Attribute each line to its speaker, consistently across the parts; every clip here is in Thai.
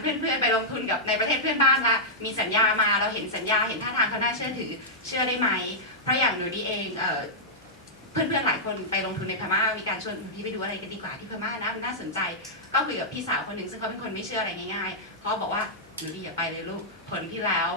Speaker 1: เพื่อนๆไปลงทุนกับในประเทศเพื่อนบ้านละมีสัญญามาเราเห็นสัญญาเห็นท่าทางเขาน่าเชื่อถือเชื่อได้ไหม เพราะอย่างหนูดีเองเออเพื่อนๆหลายคนไปลงทุนในพม่ามีการชวนหนูดีไปดูอะไรกันดีกว่าที่พม่านะมันน่าสนใจ ก็คุยกับพี่สาวคนหนึ่งซึ่งเขาเป็นคนไม่เชื่ออะไรง่ายๆเขาบอกว่าหนูดีอย่าไปเลยลูกผลที่แล้ว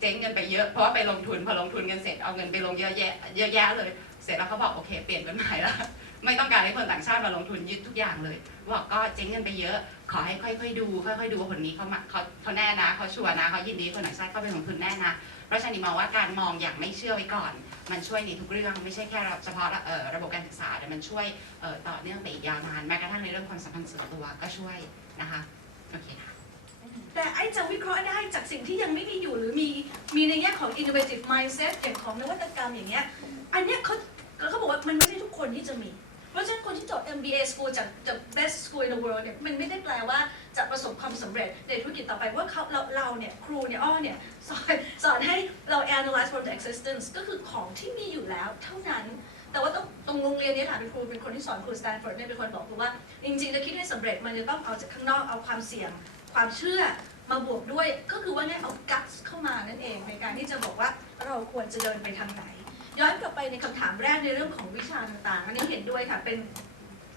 Speaker 1: เจ๊งเงินไปเยอะเพราะว่าไปลงทุนพอลงทุนกันเสร็จเอาเงินไปลงเยอะแยะเยอะแยะเลย เสร็จแล้วเขาบอกโอเคเปลี่ยนกฎหมายแล้วไม่ต้องการให้คนต่างชาติมาลงทุนยึดทุกอย่างเลยบอกก็เจ๊งเงินไปเยอะ ขอให้ค่อยๆดูค่อยๆดูว่าคนนี้เขามาเขาเขาแน่นะเขาชัวร์นะเขายินดีให้คนต่างชาติเขาไปลงทุนแน่นะ เพราะฉะนั้นมองว่าการมองอย่างไม่เชื่อไว้ก่อน มันช่วยในทุกเรื่องไม่ใช่แค่เฉพาะระบบการศึกษาแต่มันช่วยต่อเนื่องไปอีกยาวนานแม้กระทั่งในเรื่องความสัมพันธ์ส่วนตัวก็ช่วยนะคะโอเคค่ะ
Speaker 2: แต่ไอ้จะวิเคราะห์ได้จากสิ่งที่ยังไม่มีอยู่หรือมีมีในแง่ของ innovative mindset อย่างของนวัตกรรมอย่างเงี้ยอันเนี้ยเขาเขาบอกว่ามันไม่ใช่ทุกคนที่จะมี เพราะฉะนั้นคนที่จบ MBA school จากจาก best school in the world เนี่ยมันไม่ได้แปลว่าจะประสบความสำเร็จในธุรกิจต่อไปเพราะว่าเขาเราเราเนี่ยครูเนี่ยอ้อเนี่ยสอนสอนให้เรา analyze from the existence ก็คือของที่มีอยู่แล้วเท่านั้น แต่ว่าต้องตรงโรงเรียนนี้ค่ะเป็นครูเป็นคนที่สอนครูสแตนฟอร์ดเนี่ยเป็นคนบอกครูว่า จริงๆจะคิดให้สำเร็จมันจะต้องเอาจากข้างนอกเอาความเสี่ยง ความเชื่อมาบวกด้วยก็คือว่าเนี่ยเอา guts เข้ามานั่นเองในการที่จะบอกว่าเราควรจะเดินไปทางไหน ย้อนกลับไปในคำถามแรกในเรื่องของวิชาต่างๆ อันนี้เห็นด้วยค่ะ เป็น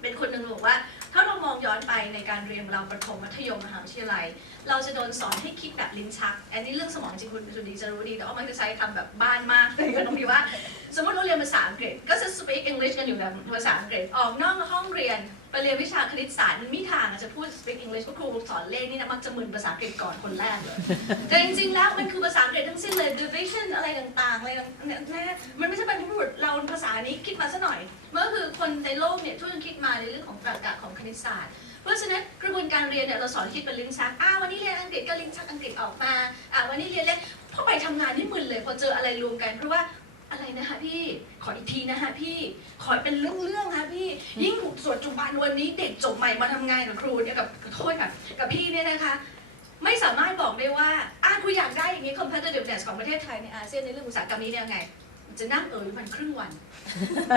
Speaker 2: เป็นคนหนึ่งบอกว่า ถ้าเรามองย้อนไปในการเรียนเราประถมมัธยมมหาวิทยาลัย เราจะโดนสอนให้คิดแบบลิ้นชัก อันนี้เรื่องสมองจริงคุณสุดีจะรู้ดี แต่ว่ามันจะใช้คำแบบบ้านมากเลยก็ตรงที่ว่า สมมติเราเรียนภาษาอังกฤษ ก็จะ speak English กันอยู่แบบภาษาอังกฤษ ออกนอกห้องเรียน เรียนวิชาคณิตศาสตร์มันไม่ทางอะจะพูด speak English เพราะครูสอนเลขนี่นะมักจะมึนภาษาอังกฤษก่อนคนแรกเลย แต่จริงๆแล้วมันคือภาษาอังกฤษทั้งสิ้นเลย division อะไรต่างๆอะไรต่างๆเนี่ยมันไม่ใช่บรรพบุรุษเราภาษานี้คิดมาซะหน่อยมันก็คือคนในโลกเนี่ยช่วยกันคิดมาในเรื่องของตรรกะของคณิตศาสตร์เพราะฉะนั้นกระบวนการเรียนเนี่ยเราสอนคิดเป็นลิ้นชักอ่าวันนี้เรียนอังกฤษก็ลิ้นชักอังกฤษออกมาอ่าวันนี้เรียนเลขพอไปทำงานนี่มึนเลยพอเจออะไรรวมกันเพราะว่า อะไรนะคะพี่ ขออีกทีนะคะพี่ ขอเป็นเรื่องๆค่ะพี่ ยิ่งส่วนจุบันวันนี้เด็กจบใหม่มาทำงานกับครูเนี่ยกับขอโทษค่ะกับพี่เนี่ยนะคะ ไม่สามารถบอกได้ว่าอะคุณอยากได้อย่างนี้ competitiveness ของประเทศไทยในอาเซียนในเรื่องอุตสาหกรรมนี้เนี่ยไง จะนั่งเอ่ยมันครึ่งวัน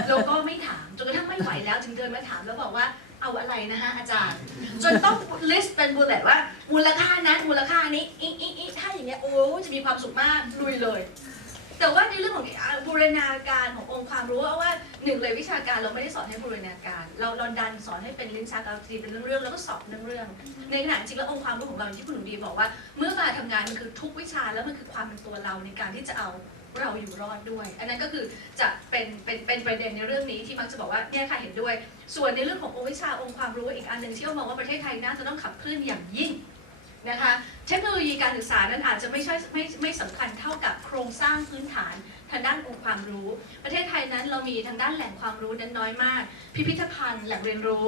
Speaker 2: แล้วก็ไม่ถามจนกระทั่งไม่ไหวแล้วจึงเดินมาถามแล้วบอกว่าเอาอะไรนะฮะอาจารย์ จนต้อง list เป็น bullet ว่ามูลค่านั้นมูลค่านี้อีอีอีถ้าอย่างเงี้ยโอ้จะมีความสุขมากลุยเลย แต่ว่าในเรื่องของอะบู รณาการขององค์ความรู้ว่าว่าหนึ่งเลยวิชาการเราไม่ได้สอนให้บูรณาการ เราเราดันสอนให้เป็นลิ้นชักเอาทีเป็นเรื่องๆแล้วก็สอบเรื่องๆในขณะจริงแล้วองค์ความรู้ของเราอย่างที่คุณหนุ่มดีบอกว่า เมื่อมาทำงานมันคือทุกวิชาแล้วมันคือความเป็นตัวเราในการที่จะเอาเราอยู่รอดด้วย อันนั้นก็คือจะเป็นเป็นเป็นประเด็นในเรื่องนี้ที่มักจะบอกว่าเนี่ยค่ะเห็นด้วย ส่วนในเรื่องขององค์วิชาองค์ความรู้อีกอันหนึ่งที่เรามองว่าประเทศไทยน่าจะต้องขับเคลื่อนอย่างยิ่งนะคะ เทคโนโลยีการศึกษานั้นอาจจะไม่ใช่ไม่ไม่สำคัญเท่ากับโครงสร้างพื้นฐาน ทางด้านองค์ความรู้ ประเทศไทยนั้นเรามีทางด้านแหล่งความรู้นั้นน้อยมาก พิพิธภัณฑ์แหล่งเรียนรู้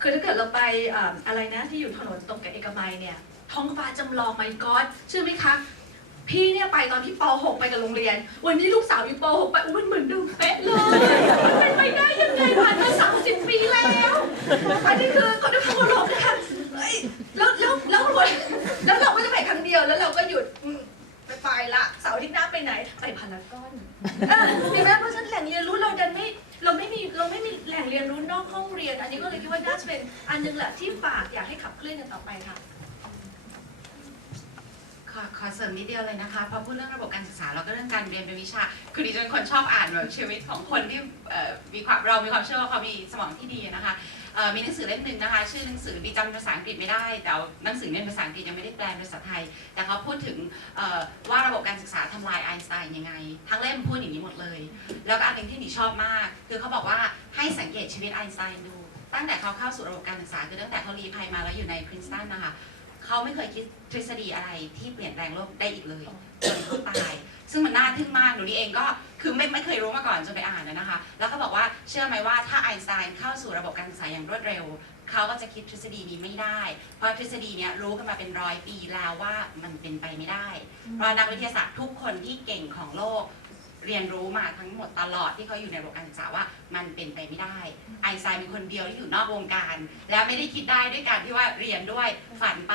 Speaker 2: คือถ้าเกิดเราไปอะไรนะที่อยู่ถนนตรงกับเอกมัยเนี่ยท้องฟ้าจำลองไมกอดชื่อไหมคะพี่เนี่ยไปตอนที่ป .6 ไปกับโรงเรียน วันนี้ลูกสาวอยู่ป .6 ไปอุ๊ยมันเหมือนเดิมเป๊ะเลยมันเป็นไปได้ยังไงผ่านมา30 ปีแล้ว อันนี้คือ ดียวเลยนะคะ
Speaker 1: พอพูดเรื่องระบบการศึกษาเราก็เรื่องการเรียนเป็นวิชา คือดิฉันเป็นคนชอบอ่านแบบชีวิตของคนที่มีความเรามีความเชื่อว่าเขามีสมองที่ดีนะคะมีหนังสือเล่มหนึ่งนะคะ ชื่อหนังสือดีจำภาษาอังกฤษไม่ได้ แต่หนังสือเนี่ยเป็นภาษาอังกฤษยังไม่ได้แปลเป็นภาษาไทย แต่เขาพูดถึงว่าระบบการศึกษาทำลายไอน์สไตน์ยังไง ทั้งเล่มพูดอย่างนี้หมดเลย แล้วก็อันหนึ่งที่หนีชอบมาก คือเขาบอกว่าให้สังเกตชีวิตไอน์สไตน์ดู ตั้งแต่เขาเข้าสู่ระบบการศึกษาคือตั้งแต่เขารีภัยมาแล้วอยู่ในพรินสตันนะคะ เขาไม่เคยคิดทฤษฎีอะไรที่เปลี่ยนแปลงโลกได้อีกเลยจนเขาตาย ซึ่งมันน่าทึ่งมากหนูนี่เองก็คือไม่ไม่เคยรู้มาก่อนจนไปอ่านนะคะ แล้วก็บอกว่าเชื่อไหมว่าถ้าไอน์สไตน์เข้าสู่ระบบการศึกษาอย่างรวดเร็ว เขาก็จะคิดทฤษฎีนี้ไม่ได้ เพราะทฤษฎีเนี้ยรู้กันมาเป็นร้อยปีแล้วว่ามันเป็นไปไม่ได้ เพราะนักวิทยาศาสตร์ทุกคนที่เก่งของโลก เรียนรู้มาทั้งหมดตลอดที่เขาอยู่ในระบบการศึกษาว่ามันเป็นไปไม่ได้ ไอน์สไตน์เป็นคนเดียวที่อยู่นอกวงการ แล้วไม่ได้คิดได้ด้วยการที่ว่าเรียนด้วยฝันไป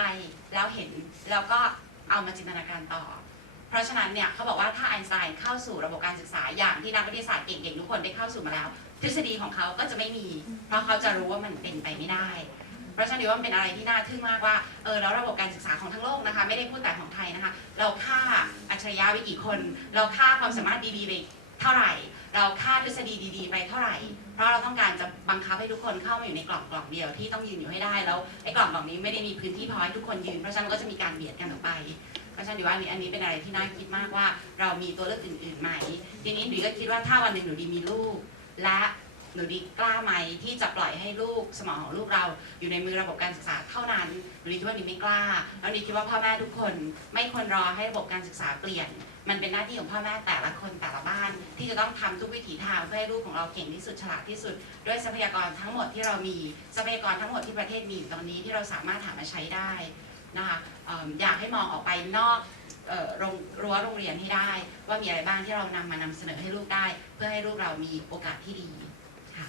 Speaker 1: แล้วเห็นแล้วก็เอามาจินตนาการต่อ เพราะฉะนั้นเนี่ยเขาบอกว่าถ้าไอน์สไตน์เข้าสู่ระบบการศึกษาอย่างที่นักวิทยาศาสตร์เก่งๆทุกคนได้เข้าสู่มาแล้ว ทฤษฎีของเขาก็จะไม่มี เพราะเขาจะรู้ว่ามันเป็นไปไม่ได้ ราะฉะนั้นดิว่ามันเป็นอะไรที่น่าทึ่งมากว่าเออแล้วระบบการศึกษาของทั้งโลกนะคะ ไม่ได้พูดแต่ของไทยนะคะ เราค่าอัจฉริยะไปกี่คน เราค่าความสามารถดีๆไปเท่าไหร่ เราค่าทฤษฎีดีๆ ไปเท่าไหร่ เพราะเราต้องการจะบังคับให้ทุกคนเข้ามาอยู่ในกล่องกล่องเดียวที่ต้องยืนอยู่ให้ได้แล้วไอ้กล่องกล่องนี้ไม่ได้มีพื้นที่พอให้ทุกคนยืนเพราะฉะนั้นมันก็จะมีการเบียดกันออกไปเพราะฉะนั้นดิว่าอันนี้อันนี้เป็นอะไรที่น่าคิดมากว่า เรามีตัวเลือกอื่นๆไหมทีนี้หนูก็คิดว่าถ้าวันหนึ่งหนูดีมีลูก และ นูดีกล้าไหมที่จะปล่อยให้ลูกสมองของลูกเรา อยู่ในมือระบบการศึกษาเท่านั้นหนูดีคิดว่าหนูไม่กล้า แล้วหนูคิดว่าพ่อแม่ทุกคน ไม่ควรรอให้ระบบการศึกษาเปลี่ยน มันเป็นหน้าที่ของพ่อแม่แต่ละคนแต่ละบ้าน ที่จะต้องทำทุกวิถีทางเพื่อให้ลูกของเราเก่งที่สุดฉลาดที่สุด ด้วยทรัพยากรทั้งหมดที่เรามีทรัพยากรทั้งหมดที่ประเทศมีอยู่ตอนนี้ที่เราสามารถหามาใช้ได้นะคะออยากให้มองออกไปนอกโรงรั้วโรงเรียนให้ได้ ว่ามีอะไรบ้างที่เรานำมานำเสนอให้ลูกได้ เพื่อให้ลูกเรามีโอกาสที่ดีค่ะ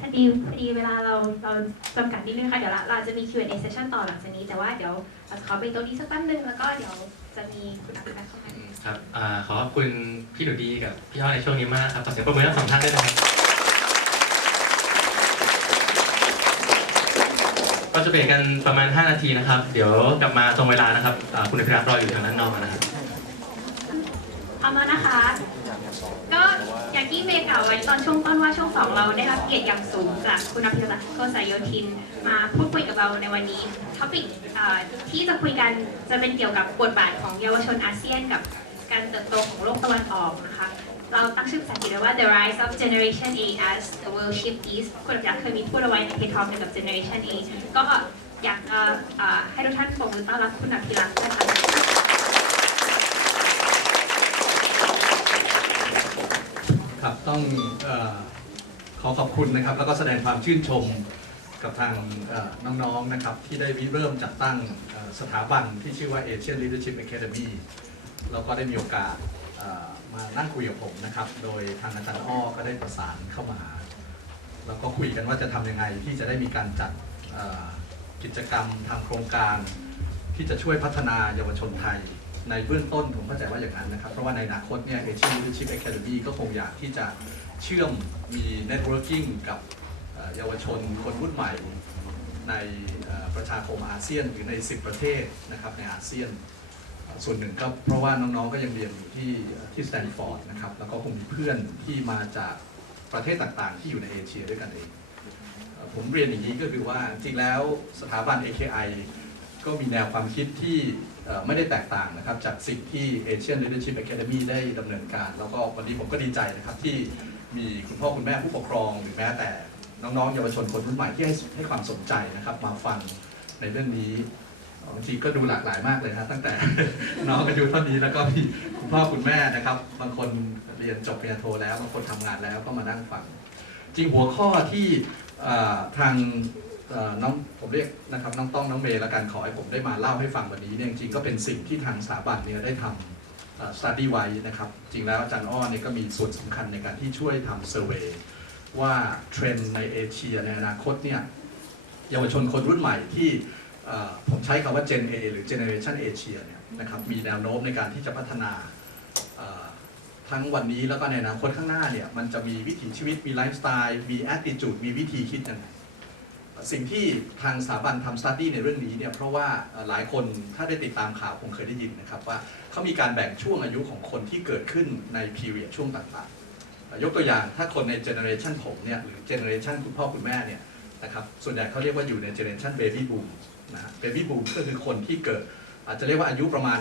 Speaker 3: พอดีพอดีเวลาเราเราจำกัดนิดนึงค่ะเดี๋ยวเราจะมี Q&A session ต่อหลังจากนี้ แต่ว่าเดี๋ยวเราจะขอไปตรงนี้สักแป๊บนึงแล้วก็เดี๋ยวจะมีคุณอัครเข้ามา
Speaker 4: ครับอ่าขอขอบคุณพี่หนูดีกับพี่อ้อยในช่วงนี้มากครับขอเสียงปรบมือทั้งสองท่านด้วยนะครับก็จะเบรกกันประมาณ 5 นาทีนะครับ เดี๋ยวกลับมาตรงเวลานะครับอ่าคุณอภิรักษ์รออยู่ทางด้านนอกนะครับ
Speaker 3: พร้อมแล้วนะคะ ก็อย่างที่ เมย์กล่าวไว้ตอนช่วงต้นว่าช่วงสองเราได้รับเกียรติอย่างสูงจากคุณอภิรักษ์โกษายโยธิน มาพูดคุยกับเราในวันนี้ท็อปิกที่จะคุยกันจะเป็นเกี่ยวกับบทบาทของเยาวชนอาเซียนกับการเติบโตของโลกตะวันออกนะคะเราตั้งชื่อภาษาอังกฤษว่า The Rise of Generation A as the World Shift East คุณอภิรักษ์เคยมีพูดเอาไว้ใน TED Talk เกี่ยวกับ Generation A ก็อยากให้ทุกท่านปรบมือต้อนรับคุณอภิรักษ์ด้วยค่ะ
Speaker 5: ครับ ต้องอขอขอบคุณนะครับ แล้วก็แสดงความชื่นชมกับทางน้องๆนะครับ ที่ได้ริเริ่มจัดตั้งสถาบันที่ชื่อว่า Asian Leadership Academy แล้วก็ได้มีโอกาสมานั่งคุยกับผมนะครับ โดยทางอาจารย์อ้อก็ได้ประสานเข้ามา แล้วก็คุยกันว่าจะทำยังไงที่จะได้มีการจัดกิจกรรมทางโครงการ ที่จะช่วยพัฒนาเยาวชนไทย ในเบื้องต้นผมเข้าใจว่าอย่างนั้นนะครับ เพราะว่าในอนาคตเนี่ย Asian Leadership Academy ก็คงอยากที่จะเชื่อมมี networking กับเอ่อเยาวชนคนรุ่นใหม่ ในประชาคมอาเซียนหรือใน 10 ประเทศนะครับในอาเซียนส่วนหนึ่งก็เพราะว่าน้องๆก็ยังเรียนอยู่ที่ที่สแตนฟอร์ดนะครับแล้วก็คงมีเพื่อนที่มาจากประเทศต่างๆ ที่อยู่ในเอเชียด้วยกันเอง ผมเรียนอย่างนี้ก็คือว่าจริงแล้วสถาบัน AKI ก็มีแนวความคิดที่ ไม่ได้แตกต่างนะครับจากสิ่งที่ Asian Leadership Academy ได้ดำเนินการ แล้วก็วันนี้ผมก็ดีใจนะครับที่มีคุณพ่อคุณแม่ผู้ปกครอง หรือแม้แต่น้องๆเยาวชนคนรุ่นใหม่ที่ให้ให้ความสนใจนะครับมาฟังในเรื่องนี้บางทีก็ดูหลากหลายมากเลยนะตั้งแต่น้องอายุเท่านี้แล้วก็มีคุณพ่อคุณแม่นะครับ บางคนเรียนจบปริญญาโทแล้วบางคนทำงานแล้วก็มานั่งฟัง จริงหัวข้อที่ทาง น้องผมเรียกนะครับน้องต้องน้องเมย์ละกันขอให้ผมได้มาเล่าให้ฟังวันนี้เนี่ยจริงก็เป็นสิ่งที่ทางสถาบันเนี่ยได้ทำสตัดดี้ไว้นะครับ จริงแล้วอาจารย์อ้อเนี่ยก็มีส่วนสำคัญในการที่ช่วยทำเซอร์เวยว่าเทรนด์ในเอเชียในอนาคตเนี่ยเยาวชนคนรุ่นใหม่ที่ผมใช้คำว่า Gen A หรือ Generation Asia เนี่ยนะครับมีแนวโน้มในการที่จะพัฒนาทั้งวันนี้แล้วก็ในอนาคตข้างหน้าเนี่ยมันจะมีวิถีชีวิตมีไลฟ์สไตล์มีแอ t ติจูดมีวิธีคิดยังไง สิ่งที่ทางสถาบันทำสต u d ดี้ในเรื่องนี้เนี่ยเพราะว่าหลายคนถ้าได้ติดตามข่าวคงเคยได้ยินนะครับว่าเขามีการแบ่งช่วงอายุของคนที่เกิดขึ้นใน period ช่วงต่างๆ ยกตัวอย่างถ้าคนในเจเนอเรชันผมเนี่ยหรือเจเนอเรชันคุณพ่อคุณแม่เนี่ยนะครับส่วนใหญ่เขาเรียกว่าอยู่ในเจเนอเรชันเบบี้บูมนะเบบี้บูมก็คือคนที่เกิด อาจจะเรียกว่าอายุประมาณ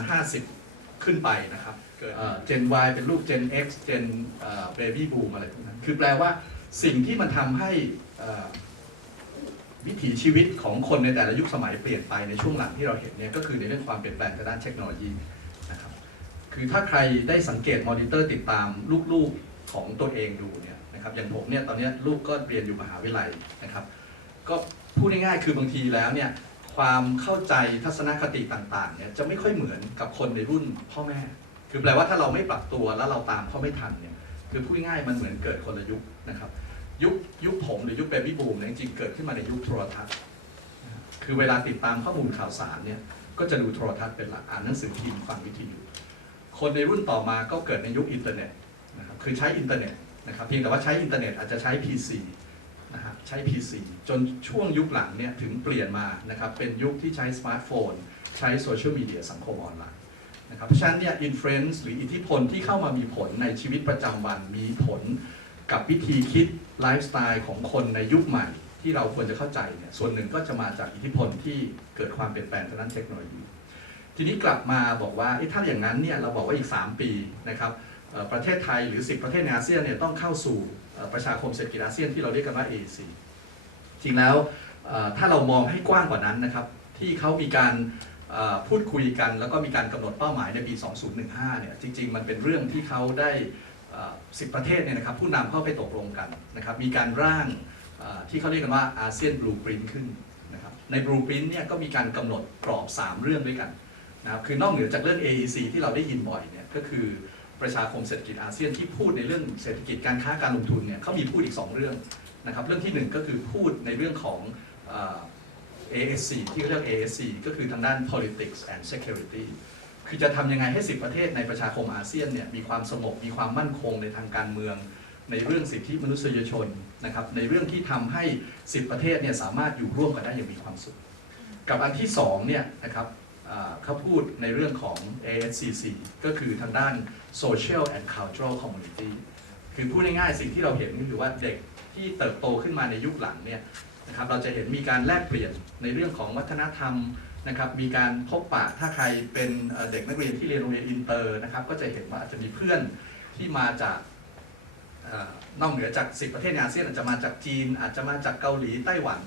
Speaker 5: 50 ขึ้นไปนะครับเกิดเจน Y เป็นลูก Gen X Gen เบบี้บูมอะไรพวกนั้นคือแปลว่าสิ่งที่มันทำให้อ่อ วิถีชีวิตของคนในแต่ละยุคสมัยเปลี่ยนไปในช่วงหลังที่เราเห็นเนี่ยก็คือในเรื่องความเปลี่ยนแปลงทางด้านเทคโนโลยีนะครับคือถ้าใครได้สังเกตมอนิเตอร์ติดตามลูกๆของตัวเองดูเนี่ยนะครับอย่างผมเนี่ยตอนนี้ลูกก็เรียนอยู่มหาวิทยาลัยนะครับก็พูดง่ายๆคือบางทีแล้วเนี่ยความเข้าใจทัศนคติต่างๆเนี่ยจะไม่ค่อยเหมือนกับคนในรุ่นพ่อแม่ คือแปลว่าถ้าเราไม่ปรับตัวแล้วเราตามเขาไม่ทันเนี่ยคือพูดง่ายๆมันเหมือนเกิดคนละยุคนะครับ ยุคยุคผมหรือยุคเบบี้บูมเนี่ยจริงๆเกิดขึ้นมาในยุคโทรทัศน์คือเวลาติดตามข้อมูลข่าวสารเนี่ยก็จะดูโทรทัศน์เป็นหลักอ่านหนังสือพิมพ์ฟังวิทยุคนในรุ่นต่อมาก็เกิดในยุคอินเทอร์เน็ตนะครับคือใช้อินเทอร์เน็ตนะครับเพียงแต่ว่าใช้อินเทอร์เน็ตอาจจะใช้ PC นะฮะใช้ PC จนช่วงยุคหลังเนี่ยถึงเปลี่ยนมานะครับเป็นยุคที่ใช้สมาร์ทโฟน ใช้โซเชียลมีเดียสังคมออนไลน์นะครับเพราะฉะนั้นเนี่ยอินฟลูเอนซ์หรืออิทธิพลที่เข้ามามีผลในชีวิตประจำวันมีผล กับวิธีคิดไลฟ์สไตล์ของคนในยุคใหม่ ที่เราควรจะเข้าใจเนี่ยส่วนหนึ่งก็จะมาจากอิทธิพลที่เกิดความเปลี่ยนแปลงทางด้านเทคโนโลยี ทีนี้กลับมาบอกว่าถ้าอย่างนั้นเนี่ยเราบอกว่าอีก 3 ปีนะครับประเทศไทยหรือ 10 ประเทศในอาเซียนเนี่ยต้องเข้าสู่ประชาคมเศรษฐกิจอาเซียนที่เราเรียกกันว่า AEC จริงแล้วถ้าเรามองให้กว้างกว่านั้นนะครับที่เขามีการพูดคุยกัน แล้วก็มีการกำหนดเป้าหมายในปี 2015 เนี่ยจริง ๆ มันเป็นเรื่องที่เขาได้ เอ่อ10ประเทศเนี่ยนะครับผู้นำเข้าไปตกลงกันนะครับมีการร่างที่เขาเรียกกันว่าอาเซียนบลูปรินท์ขึ้นนะครับในบลูปรินท์เนี่ยก็มีการกำหนดกรอบ 3 เรื่องด้วยกันนะครับคือนอกเหนือจากเรื่อง AEC ที่เราได้ยินบ่อยเนี่ยก็คือประชาคมเศรษฐกิจอาเซียนที่พูดในเรื่องเศรษฐกิจการค้าการลงทุนเนี่ยเขามีพูดอีก 2 เรื่องนะครับเรื่องทีหนึ่1 ก็คือพูดในเรื่องของเอ่อ ASC ที่เรียก ASC ก็คือทางด้าน politics and security คือจะทำยังไงให้ 10 ประเทศในประชาคมอาเซียนเนี่ยมีความสงบมีความมั่นคงในทางการเมือง ในเรื่องสิทธิมนุษยชนนะครับในเรื่องที่ทำให้ 10 ประเทศเนี่ยสามารถอยู่ร่วมกันได้อย่างมีความสุข กับอันที่2เนี่ยนะครับเขาพูดในเรื่องของ ASCC ก็คือทางด้าน Social and Cultural Community คือพูดง่ายๆสิ่งที่เราเห็นก็คือว่าเด็กที่เติบโตขึ้นมาในยุคหลังเนี่ยนะครับเราจะเห็นมีการแลกเปลี่ยนในเรื่องของวัฒนธรรม นะครับมีการพบปะถ้าใครเป็นเด็กนักเรียนที่เรียนโรงเรียนอินเตอร์นะครับก็จะเห็นว่าอาจจะมีเพื่อนที่มาจากอนอกเหนือจาก 10 ประเทศในอาเซียนอาจจะมาจากจีน อาจจะมาจากเกาหลีไต้หวัน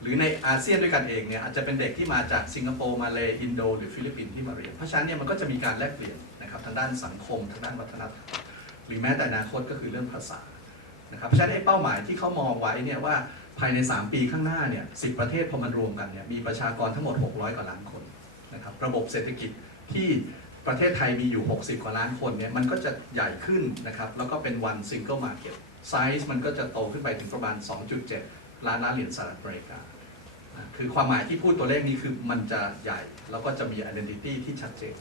Speaker 5: หรือในอาเซียนด้วยกันเองเนี่ยอาจจะเป็นเด็กที่มาจากสิงคโปร์มาเลอินโด หรือฟิลิปปินส์ที่มาเรียนเพราะฉะนั้นเนี่ยมันก็จะมีการแลกเปลี่ยนนะครับทางด้านสังคมทางด้านวัฒนธรรมหรือแม้แต่อนาคตก็คือเรื่องภาษานะครับเพราะฉะนั้นไอ้เป้าหมายที่เขามองไว้เนี่ยว่า ภายใน 3 ปีข้างหน้าเนี่ยสิประเทศพอมันรวมกันเนี่ยมีประชากรทั้งหมด 600 กว่าล้านคนนะครับระบบเศรษฐกิจที่ประเทศไทยมีอยู่ 60 กว่าล้านคนเนี่ยมันก็จะใหญ่ขึ้นนะครับแล้วก็เป็น one single market size มันก็จะโตขึ้นไปถึงประมาณ 2.7 ล้านล้านเหรียญสหรัฐอเมริกา คือความหมายที่พูดตัวเลขนี้คือมันจะใหญ่ แล้วก็จะมี identity ที่ชัดเจน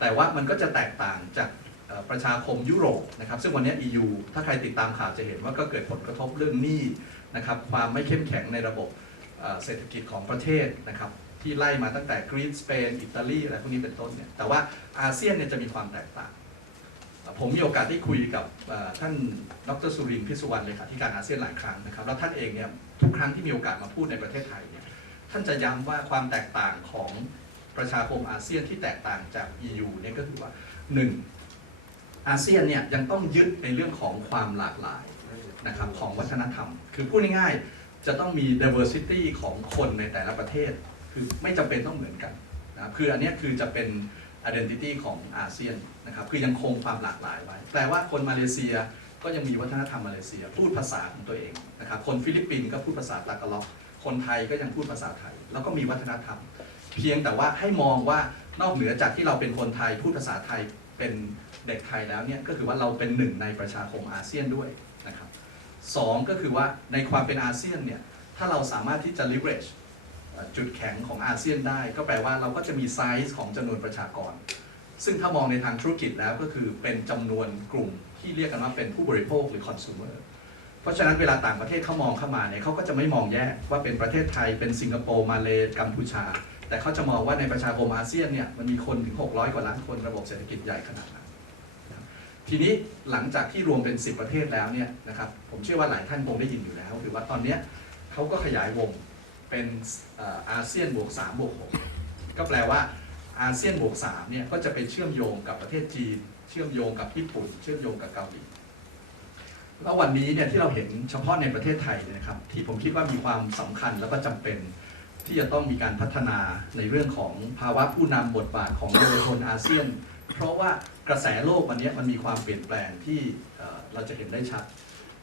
Speaker 5: แต่ว่ามันก็จะแตกต่างจาก ประชาคมยุโรปนะครับซึ่งวันนี้ EU ถ้าใครติดตามข่าวจะเห็นว่าก็เกิดผลกระทบเรื่องหนี้นะครับความไม่เข้มแข็งในระบบเศรษฐกิจของประเทศนะครับที่ไล่มาตั้งแต่กรีซสเปนอิตาลีอะไรพวกนี้เป็นต้นเนี่ยแต่ว่าอาเซียนเนี่ยจะมีความแตกต่าง ผมมีโอกาสได้คุยกับท่านดรสุรินทร์พิสุวรรณเลขาธิการอาเซียนหลายครั้งนะครับแล้วท่านเองเนี่ยทุกครั้งที่มีโอกาสมาพูดในประเทศไทยเนี่ยท่านจะย้ำว่าความแตกต่างของประชาคมอาเซียนที่แตกต่างจาก EU เนี่ยก็คือว่า 1. อาเซียนเนี่ยยังต้องยึดในเรื่องของความหลากหลายนะครับของวัฒนธรรม คือพูดง่ายๆจะต้องมี diversity ของคนในแต่ละประเทศ คือไม่จำเป็นต้องเหมือนกันนะครับคืออันนี้คือจะเป็น identity ของอาเซียนนะครับคือยังคงความหลากหลายไว้แปลว่าคนมาเลเซียก็ยังมีวัฒนธรรมมาเลเซีย พูดภาษาของตัวเองนะครับคนฟิลิปปินส์ก็พูดภาษาตากาล็อกคนไทยก็ยังพูดภาษาไทย แล้วก็มีวัฒนธรรม เพียงแต่ว่าให้มองว่านอกเหนือจากที่เราเป็นคนไทยพูดภาษาไทยเป็น เด็กไทยแล้วเนี่ยก็คือว่าเราเป็นหนึ่งในประชาคมอาเซียนด้วยนะครับสองก็คือว่าในความเป็นอาเซียนเนี่ยถ้าเราสามารถที่จะ leverage เอ่อจุดแข็งของอาเซียนได้ ก็แปลว่าเราก็จะมีไซส์ของจำนวนประชากร ซึ่งถ้ามองในทางธุรกิจแล้วก็คือเป็นจำนวนกลุ่มที่เรียกกันว่าเป็นผู้บริโภคหรือ consumer เพราะฉะนั้นเวลาต่างประเทศเขามองเข้ามาเนี่ยเขาก็จะไม่มองแยกว่าเป็นประเทศไทยเป็นสิงคโปร์มาเลกัมพูชา แต่เขาจะมองว่าในประชาคมอาเซียนเนี่ยมันมีคนถึง 600 กว่าล้านคนระบบเศรษฐกิจใหญ่ขนาดนั้น ทีนี้หลังจากที่รวมเป็น 10 ประเทศแล้วเนี่ยนะครับผมเชื่อว่าหลายท่านคงได้ยินอยู่แล้วคือว่าตอนนี้เขาก็ขยายวงเป็นอาเซียนบวก3บวก6ก็แปลว่าอาเซียนบวก3เนี่ยก็จะไปเชื่อมโยงกับประเทศจีน เชื่อมโยงกับญี่ปุ่น เชื่อมโยงกับเกาหลีแล้ววันนี้เนี่ยที่เราเห็นเฉพาะในประเทศไทยนะครับที่ผมคิดว่ามีความสำคัญแล้วก็จำเป็น ที่จะต้องมีการพัฒนาในเรื่องของภาวะผู้นำบทบาทของเยาวชนอาเซียน เพราะว่ากระแสโลกวันนี้มันมีความเปลี่ยนแปลงที่เราจะเห็นได้ชัด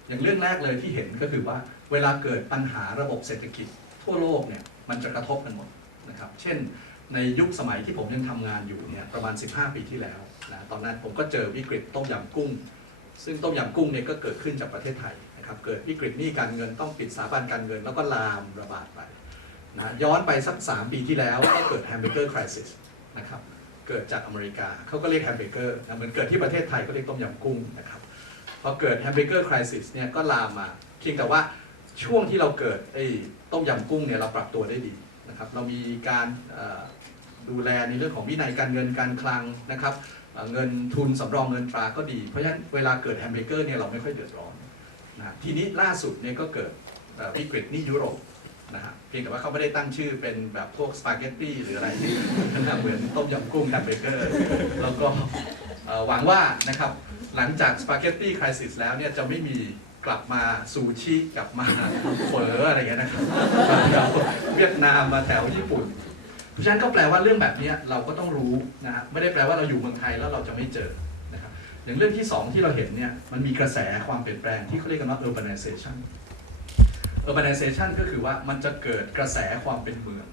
Speaker 5: อย่างเรื่องแรกเลยที่เห็นก็คือว่าเวลาเกิดปัญหาระบบเศรษฐกิจทั่วโลกเนี่ยมันจะกระทบกันหมดนะครับเช่นในยุคสมัยที่ผมยังทำงานอยู่เนี่ยประมาณ 15 ปีที่แล้วนะตอนนั้นผมก็เจอวิกฤตต้มยำกุ้ง ซึ่งต้มยำกุ้งเนี่ยก็เกิดขึ้นจากประเทศไทยนะครับเกิดวิกฤตหนี้การเงินต้องปิดสถาบันการเงิน แล้วก็ลามระบาดไปนะย้อนไปสัก 3 ปีที่แล้วก็เกิดแฮมเบอร์เกอร์คริสนะครับ เกิดจากอเมริกาเขาก็เรียกแฮมเบอร์เกอร์นะเหมือนเกิดที่ประเทศไทยก็เรียกต้มยำกุ้งนะครับพอเกิดแฮมเบอร์เกอร์คริสิสเนี่ยก็ลามมาเพียงแต่ว่าช่วงที่เราเกิดไอ้ต้มยำกุ้งเนี่ยเราปรับตัวได้ดีนะครับเรามีการดูแลในเรื่องของวินัยการเงินการคลังนะครับเงินทุนสำรองเงินตราก็ดี เพราะฉะนั้นเวลาเกิดแฮมเบอร์เกอร์เนี่ยเราไม่ค่อยเดือดร้อนนะทีนี้ล่าสุดเนี่ยก็เกิดวิกฤตนี่ยุโรป นะฮะเพียงแต่ว่าเขาไม่ได้ตั้งชื่อเป็นแบบพวกสปาเกตตี้หรืออะไรนะเหมือนต้มยำกุ้งแฮมเบอร์เกอร์ แล้วก็หวังว่านะครับหลังจากสปาเกตตี้คริสิสแล้วเนี่ยจะไม่มีกลับมาซูชิกลับมาเฝออะไรอย่างเงี้ยนะครับแถวเวียดนามมาแถวญี่ปุ่น เพราะฉะนั้นก็แปลว่าเรื่องแบบนี้เราก็ต้องรู้นะฮะไม่ได้แปลว่าเราอยู่เมืองไทยแล้วเราจะไม่เจอนะครับอย่างเรื่องที่สองที่เราเห็นเนี่ยมันมีกระแสความเปลี่ยนแปลงที่เขาเรียกกันว่า urbanization urbanization ก็คือว่ามันจะเกิดกระแสความเป็นเมือง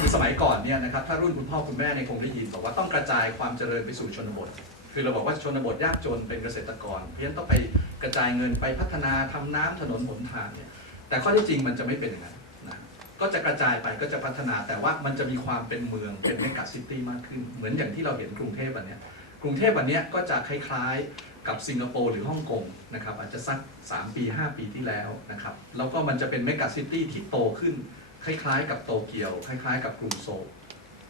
Speaker 5: คือสมัยก่อนเนี่ยนะครับถ้ารุ่นคุณพ่อคุณแม่ในคงได้ยินบอกว่าต้องกระจายความเจริญไปสู่ชนบท คือเราบอกว่าชนบทยากจนเป็นเกษตรกร เพราะฉะนั้นต้องไปกระจายเงินไปพัฒนาทำน้ำถนนหนทางเนี่ยแต่ข้อที่จริงมันจะไม่เป็นอย่างนั้นนะก็จะกระจายไปก็จะพัฒนาแต่ว่ามันจะมีความเป็นเมืองเป็นเมกะซิตี้มากขึ้น เหมือนอย่างที่เราเห็นกรุงเทพวันนี้กรุงเทพวันนี้ก็จะคล้ายๆ กับสิงคโปร์หรือฮ่องกงนะครับอาจจะสัก 3 ปี 5 ปีที่แล้วนะครับแล้วก็มันจะเป็นเมกะซิตี้ที่โตขึ้น คล้ายๆ กับโตเกียว คล้ายๆ กับกรุงโซล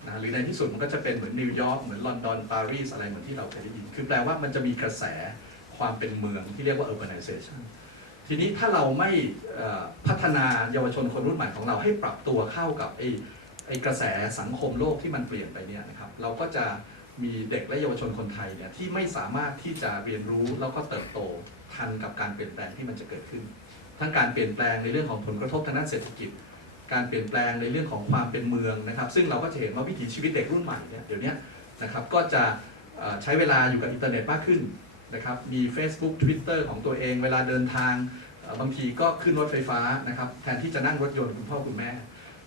Speaker 5: นะหรือในที่สุดมันก็จะเป็นเหมือนนิวยอร์กเหมือนลอนดอนปารีสอะไรเหมือนที่เราเคยได้ยิน คือแปลว่ามันจะมีกระแสความเป็นเมืองที่เรียกว่า urbanization ทีนี้ถ้าเราไม่พัฒนาเยาวชนคนรุ่นใหม่ของเราให้ปรับตัวเข้ากับไอ้ไอ้กระแสสังคมโลกที่มันเปลี่ยนไปเนี่ยนะครับเราก็จะ มีเด็กและเยาวชนคนไทยเนี่ยที่ไม่สามารถที่จะเรียนรู้แล้วก็เติบโตทันกับการเปลี่ยนแปลงที่มันจะเกิดขึ้น ทั้งการเปลี่ยนแปลงในเรื่องของผลกระทบทางด้านเศรษฐกิจ การเปลี่ยนแปลงในเรื่องของความเป็นเมืองนะครับ ซึ่งเราก็จะเห็นว่าวิถีชีวิตเด็กรุ่นใหม่เนี่ยเดี๋ยวนี้นะครับก็จะใช้เวลาอยู่กับอินเทอร์เน็ตมากขึ้นนะครับมี Facebook Twitter ของตัวเอง เวลาเดินทางบางทีก็ขึ้นรถไฟฟ้านะครับแทนที่จะนั่งรถยนต์คุณพ่อคุณแม่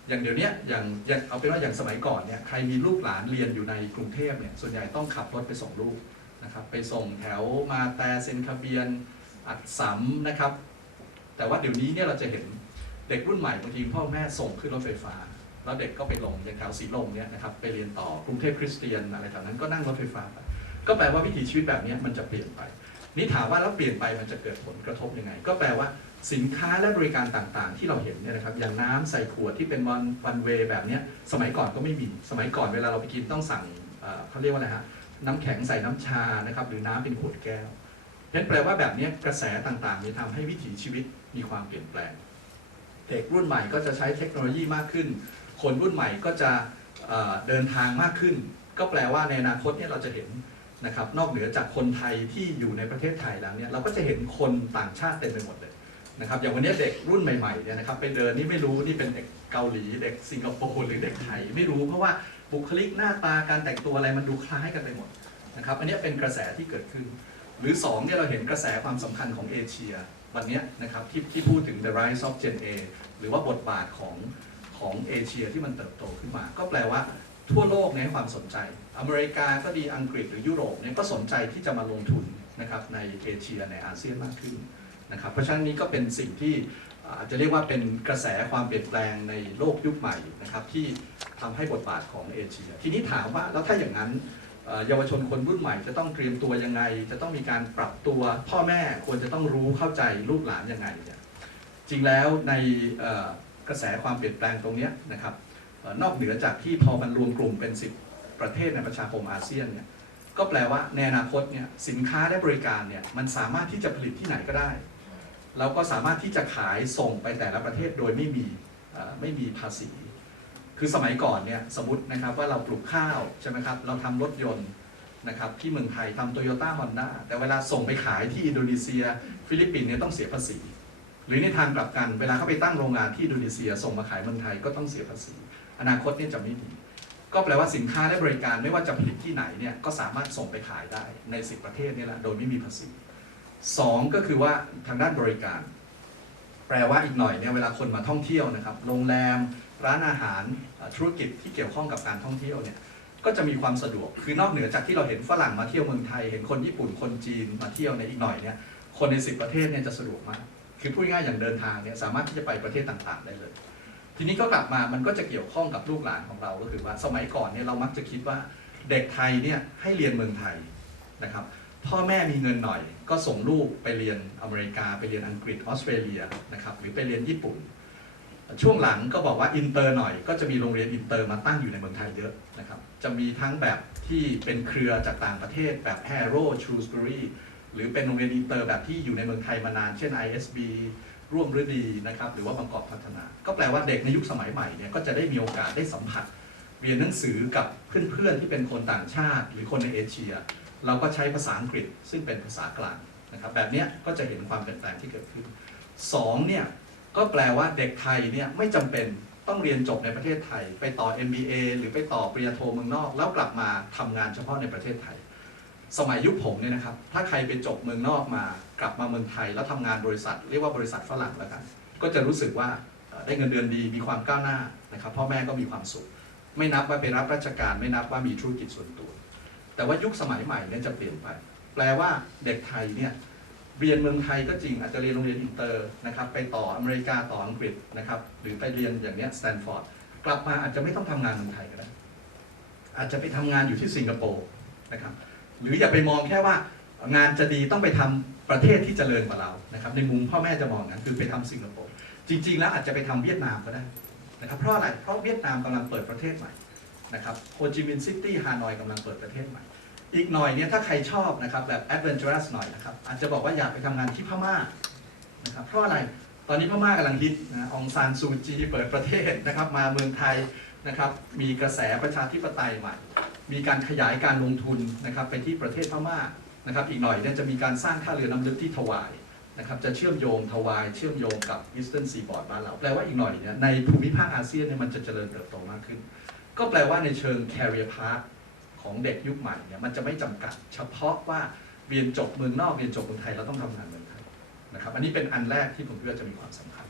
Speaker 5: อย่างเดี๋ยวนี้อย่างอย่างเอาเป็นว่าอย่างสมัยก่อนเนี่ยใครมีลูกหลานเรียนอยู่ในกรุงเทพเนี่ยส่วนใหญ่ต้องขับรถไปส่งลูกนะครับไปส่งแถวมาแต่เซนคาเบียนอัดสำนะครับ แต่ว่าเดี๋ยวนี้เนี่ยเราจะเห็นเด็กรุ่นใหม่บางทีพ่อแม่ส่งขึ้นรถไฟฟ้า แล้วเด็กก็ไปลงอย่างแถวสีลมเนี่ยนะครับไปเรียนต่อกรุงเทพคริสเตียนอะไรแถวนั้นก็นั่งรถไฟฟ้าไปก็แปลว่าวิถีชีวิตแบบนี้มันจะเปลี่ยนไป นี่ถามว่าแล้วเปลี่ยนไปมันจะเกิดผลกระทบยังไง ก็แปลว่า สินค้าและบริการต่างๆ ที่เราเห็นเนี่ยนะครับอย่างน้ำใส่ขวดที่เป็นวันวันเวแบบนี้สมัยก่อนก็ไม่มีสมัยก่อนเวลาเราไปกินต้องสั่งเขาเรียกว่าอะไรฮะน้ำแข็งใส่น้ำชานะครับหรือน้ำเป็นขวดแก้วนั่นแปลว่าแบบนี้กระแสต่างๆเนี่ยทำให้วิถีชีวิตมีความเปลี่ยนแปลง เด็กรุ่นใหม่ก็จะใช้เทคโนโลยีมากขึ้น คนรุ่นใหม่ก็จะเอ่อเดินทางมากขึ้น ก็แปลว่าในอนาคตเนี่ยเราจะเห็นนะครับนอกเหนือจากคนไทยที่อยู่ในประเทศไทยแล้วเนี่ยเราก็จะเห็นคนต่างชาติเต็มไปหมดเลย นะครับอย่างวันนี้เด็กรุ่นใหม่ๆเนี่ยนะครับไปเดินนี่ไม่รู้นี่เป็นเด็กเกาหลีเด็กสิงคโปร์หรือเด็กไทยไม่รู้เพราะว่าบุคลิกหน้าตาการแต่งตัวอะไรมันดูคล้ายกันไปหมดนะครับอันนี้เป็นกระแสที่เกิดขึ้น หรือ2เนี่ยเราเห็นกระแสความสำคัญของเอเชีย วันนี้นะครับที่ที่พูดถึง the rise of Gen A หรือว่าบทบาทของของเอเชียที่มันเติบโตขึ้นมา ก็แปลว่าทั่วโลกเนี่ยให้ความสนใจ อเมริกาก็ดีอังกฤษหรือยุโรปเนี่ยก็สนใจที่จะมาลงทุนนะครับในเอเชียในอาเซียนมากขึ้น นะครับ เพราะฉะนั้นนี้ก็เป็นสิ่งที่อาจจะเรียกว่าเป็นกระแสความเปลี่ยนแปลงในโลกยุคใหม่นะครับที่ทำให้บทบาทของเอเชีย ทีนี้ถามว่าแล้วถ้าอย่างนั้นเยาวชนคนรุ่นใหม่จะต้องเตรียมตัวยังไง จะต้องมีการปรับตัวพ่อแม่ควรจะต้องรู้เข้าใจลูกหลานยังไงเนี่ยจริงแล้วในกระแสความเปลี่ยนแปลงตรงนี้นะครับนอกเหนือจากที่พอมันรวมกลุ่มเป็น 10 ประเทศในประชาคมอาเซียนเนี่ยก็แปลว่าในอนาคตเนี่ยสินค้าและบริการเนี่ยมันสามารถที่จะผลิตที่ไหนก็ได้ แล้วก็สามารถที่จะขายส่งไปแต่ละประเทศโดยไม่มีไม่มีภาษี คือสมัยก่อนเนี่ยสมมตินะครับว่าเราปลูกข้าวใช่ไหมครับเราทำรถยนต์นะครับที่เมืองไทยทำโตโยต้าฮอนด้าแต่เวลาส่งไปขายที่อินโดนีเซีย ฟิลิปปินส์เนี่ยต้องเสียภาษี หรือในทางกลับกันเวลาเขาไปตั้งโรงงานที่อินโดนีเซีย ส่งมาขายเมืองไทยก็ต้องเสียภาษี อนาคตเนี่ยจะไม่มีก็แปลว่าสินค้าและบริการไม่ว่าจะผลิตที่ไหนเนี่ยก็สามารถส่งไปขายได้ใน10ประเทศนี่แหละโดยไม่มีภาษี สองก็คือว่าทางด้านบริการ แปลว่าอีกหน่อยเนี่ยเวลาคนมาท่องเที่ยวนะครับ โรงแรม ร้านอาหารธุรกิจที่เกี่ยวข้องกับการท่องเที่ยวเนี่ยก็จะมีความสะดวก คือนอกเหนือจากที่เราเห็นฝรั่งมาเที่ยวเมืองไทย เห็นคนญี่ปุ่น คนจีนมาเที่ยวในอีกหน่อยเนี่ย คนในสิประเทศเนี่ยจะสะดวกมาก คือพูดง่ายอย่างเดินทางเนี่ยสามารถที่จะไปประเทศต่างๆ ได้เลย ทีนี้ก็กลับมา มันก็จะเกี่ยวข้องกับลูกหลานของเรา ก็คือว่าสมัยก่อนเนี่ยเรามักจะคิดว่าเด็กไทยเนี่ยให้เรียนเมืองไทยนะครับ พ่อแม่มีเงินหน่อย ก็ส่งลูกไปเรียนอเมริกาไปเรียนอังกฤษออสเตรเลียนะครับหรือไปเรียนญี่ปุ่น ช่วงหลังก็บอกว่าอินเตอร์หน่อย ก็จะมีโรงเรียนอินเตอร์มาตั้งอยู่ในเมืองไทยเยอะนะครับจะมีทั้งแบบที่เป็นเครือจากต่างประเทศแบบ Harrow Shrewsbury หรือเป็นโรงเรียนอินเตอร์แบบที่อยู่ในเมืองไทยมานานเช่น ISB ร่วมฤดีนะครับหรือว่าบางกอกพัฒนา ก็แปลว่าเด็กในยุคสมัยใหม่เนี่ยก็จะได้มีโอกาสได้สัมผัส เรียนหนังสือกับเพื่อนๆที่เป็นคนต่างชาติ หรือคนในเอเชีย เราก็ใช้ภาษาอังกฤษซึ่งเป็นภาษากลางนะครับแบบนี้ก็จะเห็นความเปลี่ยนแปลงที่เกิดขึ้นสองเนี่ยก็แปลว่าเด็กไทยเนี่ยไม่จำเป็นต้องเรียนจบในประเทศไทย ไปต่อ MBA หรือไปต่อปริญญาโทเมืองนอก แล้วกลับมาทำงานเฉพาะในประเทศไทย สมัยยุคผมเนี่ยนะครับถ้าใครไปจบเมืองนอกมากลับมาเมืองไทย แล้วทำงานบริษัท เรียกว่าบริษัทฝรั่งแล้วกัน ก็จะรู้สึกว่าได้เงินเดือนดีมีความก้าวหน้านะครับพ่อแม่ก็มีความสุข ไม่นับว่าไปรับราชการไม่นับว่ามีธุรกิจส่วนตัว แต่ว่ายุคสมัยใหม่เนี่ยจะเปลี่ยนไป แปลว่าเด็กไทยเนี่ยเรียนเมืองไทยก็จริงอาจจะเรียนโรงเรียนอินเตอร์นะครับไปต่ออเมริกาต่ออังกฤษนะครับหรือไปเรียนอย่างเนี้ยสแตนฟอร์ดกลับมาอาจจะไม่ต้องทำงานเมืองไทยก็ได้อาจจะไปทำงานอยู่ที่สิงคโปร์นะครับหรืออย่าไปมองแค่ว่างานจะดีต้องไปทำประเทศที่เจริญกว่าเรานะครับในมุมพ่อแม่จะมองนั้นคือไปทำสิงคโปร์จริง ๆ แล้วอาจจะไปทำเวียดนามก็ได้นะครับเพราะอะไรเพราะเวียดนามกำลังเปิดประเทศใหม่ นะครับโฮจิมินห์ซิตี้ฮานอยกำลังเปิดประเทศใหม่ อีกหน่อยเนี่ยถ้าใครชอบนะครับแบบแอดเวนเจอรัสหน่อยนะครับอาจจะบอกว่าอยากไปทำงานที่พม่านะครับเพราะอะไรตอนนี้พม่ากำลังฮิตนะองซานซูจีเปิดประเทศนะครับมาเมืองไทยนะครับมีกระแสประชาธิปไตยใหม่ มีการขยายการลงทุนนะครับไปที่ประเทศพม่านะครับอีกหน่อยเนี่ยจะมีการสร้างท่าเรือน้ำลึกที่ถวายนะครับจะเชื่อมโยงทวาย เชื่อมโยงกับอีสเทิร์นซีบอร์ดบ้านเรา แปลว่าอีกหน่อยเนี่ยในภูมิภาคอาเซียนเนี่ยมันจะเจริญเติบโตมากขึ้น ก็แปลว่าในเชิง career path ของเด็กยุคใหม่เนี่ยมันจะไม่จำกัดเฉพาะว่าเรียนจบเมืองนอกเรียนจบเมืองไทยแล้วต้องทำงานเมืองไทยนะครับอันนี้เป็นอันแรกที่ผมคิดว่าจะมีความสำคัญ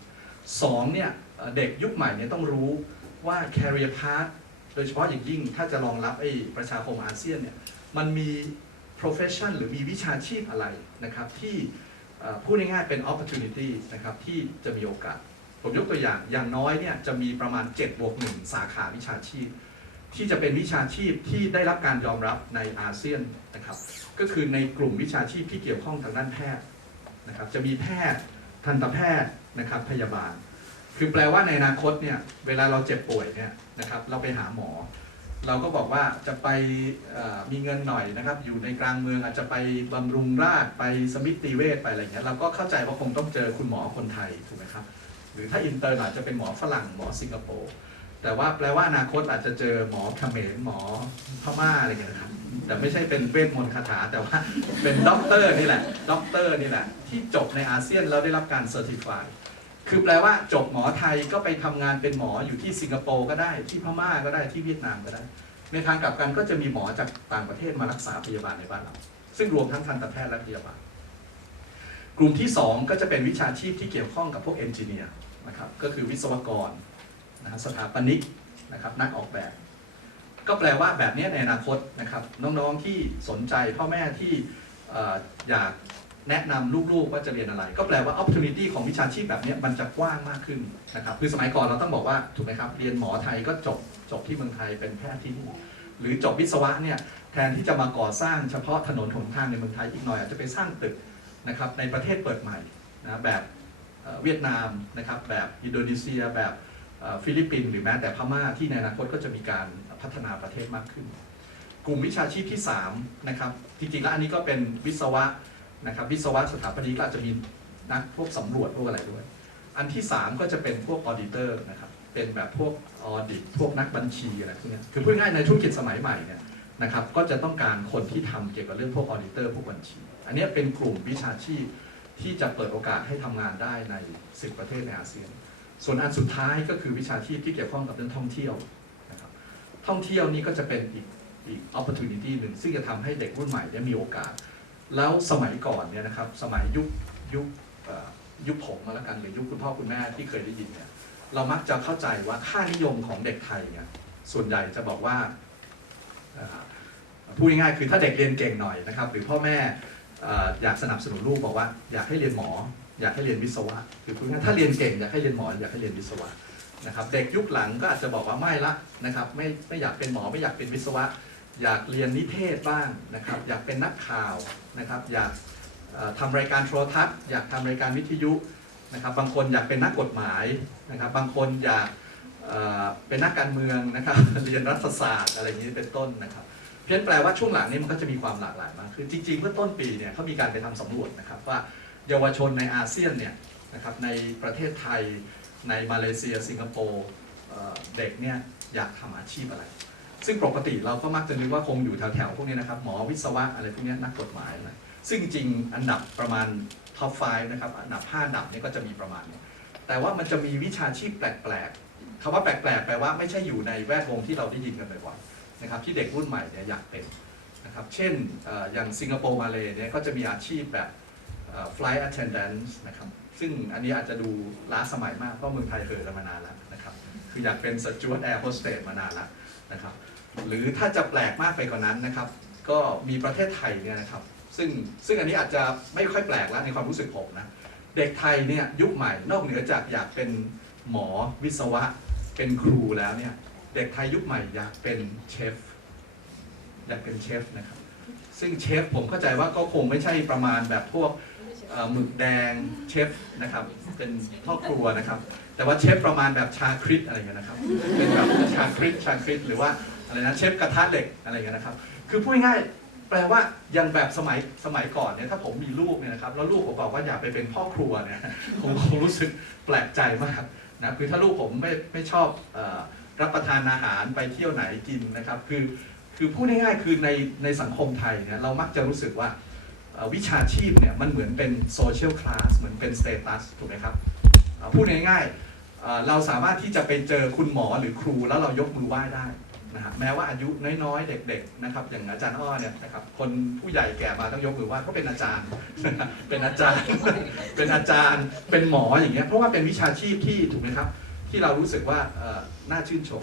Speaker 5: สองเนี่ยเด็กยุคใหม่เนี่ยต้องรู้ว่า career path โดยเฉพาะอย่างยิ่งถ้าจะรองรับไอ้ประชาคมอาเซียนเนี่ยมันมี profession หรือมีวิชาชีพอะไรนะครับที่พูดง่ายๆเป็น opportunity นะครับที่จะมีโอกาส ผมยกตัวอย่างอย่างน้อยเนี่ยจะมีประมาณ7บวก1สาขาวิชาชีพ ที่จะเป็นวิชาชีพที่ได้รับการยอมรับในอาเซียนนะครับ ก็คือในกลุ่มวิชาชีพที่เกี่ยวข้องทางด้านแพทย์นะครับจะมีแพทย์ทันตแพทย์นะครับพยาบาล คือแปลว่าในอนาคตเนี่ยเวลาเราเจ็บป่วยเนี่ยนะครับเราไปหาหมอ เราก็บอกว่าจะไปมีเงินหน่อยนะครับอยู่ในกลางเมืองอาจจะไปบำรุงราษฎร์ไปสมิติเวชไปอะไรเงี้ยเราก็เข้าใจว่าคงต้องเจอคุณหมอคนไทยถูกไหมครับ รือถ้าอินเตอร์อาจจะเป็นหมอฝรั่งหมอสิงคโปร์แต่ว่าแปลว่าอนาคตอาจจะเจอหมอเขมรหมอพม่าอะไรอย่างเงี้ยนะครับแต่ไม่ใช่เป็นเวทมนต์คาถา แต่ว่าเป็นด็อกเตอร์นี่แหละด็อกเตอร์นี่แหละ ที่จบในอาเซียนแล้วได้รับการเซอร์ติฟายคือแปลว่าจบหมอไทยก็ไปทำงานเป็นหมออยู่ที่สิงคโปร์ก็ได้ที่พม่าก็ได้ที่เวียดนามก็ได้ ในทางกลับกันก็จะมีหมอจากต่างประเทศมารักษาพยาบาลในบ้านเรา ซึ่งรวมทั้งทันตแพทย์และพยาบาล กลุ่มที่สองก็จะเป็นวิชาชีพที่เกี่ยวข้องกับพวกเอนจิเนียร์ นะครับก็คือวิศวกรนะสถาปนิกนะครับนักออกแบบ ก็แปลว่าแบบนี้ในอนาคตนะครับน้องๆที่สนใจพ่อแม่ที่ออยากแนะนำลูกๆว่าจะเรียนอะไร ก็แปลว่า opportunity ของวิชาชีพแบบนี้มันจะกว้างมากขึ้นนะครับคือสมัยก่อนเราต้องบอกว่าถูกไหมครับเรียนหมอไทยก็จบจบที่เมืองไทยเป็นแพทย์ที่นี่หรือจบวิศวะเนี่ยแทนที่จะมาก่อสร้างเฉพาะถนนหนทางในเมืองไทยอีกหน่อยอาจจะไปสร้างตึกนะครับในประเทศเปิดใหม่นะแบบ เวียดนามนะครับแบบอินโดนีเซีย แบบฟิลิปปินส์หรือแม้แต่พม่าที่ในอนาคตก็จะมีการพัฒนาประเทศมากขึ้น กลุ่มวิชาชีพที่3นะครับจริงๆแล้วอันนี้ก็เป็นวิศวะนะครับวิศวะสถาปนิกก็อาจจะมีนักพวกสำรวจพวกอะไรด้วย อันที่ 3 ก็จะเป็นพวกออดิเตอร์นะครับเป็นแบบพวกออดิตพวกนักบัญชีอะไรพวกนี้คือพูดง่ายๆในธุรกิจสมัยใหม่เนี่ยนะครับก็จะต้องการคนที่ทำเกี่ยวกับเรื่องพวกออดิเตอร์พวกบัญชี อันนี้เป็นกลุ่มวิชาชีพ ที่จะเปิดโอกาสให้ทำงานได้ใน 10 ประเทศในอาเซียน ส่วนอันสุดท้ายก็คือวิชาชีพที่เกี่ยวข้องกับเรื่องท่องเที่ยวนะครับท่องเที่ยวนี่ก็จะเป็นอีกอีก opportunity หนึ่งซึ่งจะทำให้เด็กรุ่นใหม่ได้มีโอกาส แล้วสมัยก่อนเนี่ยนะครับสมัยยุคยุคยุคผมมาแล้วกันหรือยุคคุณพ่อคุณแม่ที่เคยได้ยินเนี่ยเรามักจะเข้าใจว่าค่านิยมของเด็กไทยเนี่ยส่วนใหญ่จะบอกว่าพูดง่ายๆคือถ้าเด็กเรียนเก่งหน่อยนะครับ หรือพ่อแม่ อยากสนับสนุนลูกบอกว่าอยากให้เรียนหมอ อยากให้เรียนวิศวะคือพูดง่ายถ้าเรียนเก่งอยากให้เรียนหมออยากให้เรียนวิศวะนะครับเด็กยุคหลังก็อาจจะบอกว่าไม่ละนะครับไม่ไม่อยากเป็นหมอไม่อยากเป็นวิศวะ อยากเรียนนิเทศบ้างนะครับอยากเป็นนักข่าวนะครับอยากเอ่อทำรายการโทรทัศน์อยากทำรายการวิทยุนะครับบางคนอยากเป็นนักกฎหมายนะครับบางคนอยากเป็นนักการเมืองนะครับเรียนรัฐศาสตร์อะไรอย่างนี้เป็นต้นนะครับ พี้ยนแปลว่าช่วงหลังนี้มันก็จะมีความหลากหลายมากคือจริง ๆ เมื่อต้นปีเนี่ยเขามีการไปทำสำรวจนะครับว่าเยาวชนในอาเซียนเนี่ยนะครับในประเทศไทยในมาเลเซีย สิงคโปร์เเด็กเนี่ยอยากทำอาชีพอะไร ซึ่งปกติเราก็มักจะนึกว่าคงอยู่แถวๆพวกนี้นะครับหมอวิศวะอะไรพวกนี้นักกฎหมายอะไรซึ่งจริงอันดับประมาณท็อป5นะครับอันดับ5อันดับนี้ก็จะมีประมาณเนี้แต่ว่ามันจะมีวิชาชีพแปลกๆคำว่าแปลกๆแปลว่าไม่ใช่อยู่ในแวดวงที่เราได้ยินกันบ่อยๆ นะครับที่เด็กรุ่นใหม่เนี่ยอยากเป็นนะครับเช่นอย่างสิงคโปร์มาเลยเนี่ยก็จะมีอาชีพแบบ flight attendant นะครับซึ่งอันนี้อาจจะดูล้าสมัยมากเพราะเมืองไทยเคยมานานแล้วนะครับคืออยากเป็นสจวตแอร์โฮสเตสมานานแล้วนะครับหรือถ้าจะแปลกมากไปกว่านั้นนะครับก็มีประเทศไทยเนี่ยนะครับซึ่งซึ่งอันนี้อาจจะไม่ค่อยแปลกแล้วในความรู้สึกผมนะเด็กไทยเนี่ยยุคใหม่นอกเหนือจากอยากเป็นหมอวิศวะเป็นครูแล้วเนี่ย เด็กไทยยุคใหม่อยากเป็นเชฟอยากเป็นเชฟนะครับ ซึ่งเชฟผมเข้าใจว่าก็คงไม่ใช่ประมาณแบบพวกหมึกแดงเชฟนะครับ เป็นพ่อครัวนะครับ แต่ว่าเชฟประมาณแบบชาคริตอะไรเงี้ยนะครับ เป็นแบบชาคริตชาคริตหรือว่าอะไรนะเชฟกระทะเหล็กอะไรเงี้ยนะครับ คือพูดง่ายแปลว่าย่างแบบสมัยสมัยก่อนเนี่ยถ้าผมมีลูกเนี่ยนะครับแล้วลูกผมบอกว่าอยากไปเป็นพ่อครัวเนี่ยผมคงรู้สึกแปลกใจมากนะคือถ้าลูกผมไม่ไม่ชอบอ รับประทานอาหารไปเที่ยวไหนกินนะครับคือคือพูดง่ายๆคือในในสังคมไทยเนี่ยเรามักจะรู้สึกว่าวิชาชีพเนี่ยมันเหมือนเป็นโซเชียลคลาสเหมือนเป็นสเตตัสถูกไหมครับพูดง่ายๆเอ่อเราสามารถที่จะไปเจอคุณหมอหรือครูแล้วเรายกมือไหว้ได้นะฮะแม้ว่าอายุน้อยๆ เด็กๆนะครับอย่างอาจารย์อ้อเนี่ยนะครับคนผู้ใหญ่แก่มาต้องยกมือไหว้เพราะเป็นอาจารย์ เป็นอาจารย์เป็นอาจารย์เป็นหมออย่างเงี้ยเพราะว่าเป็นวิชาชีพที่ถูกไหมครับ ที่เรารู้สึกว่าน่าชื่นชม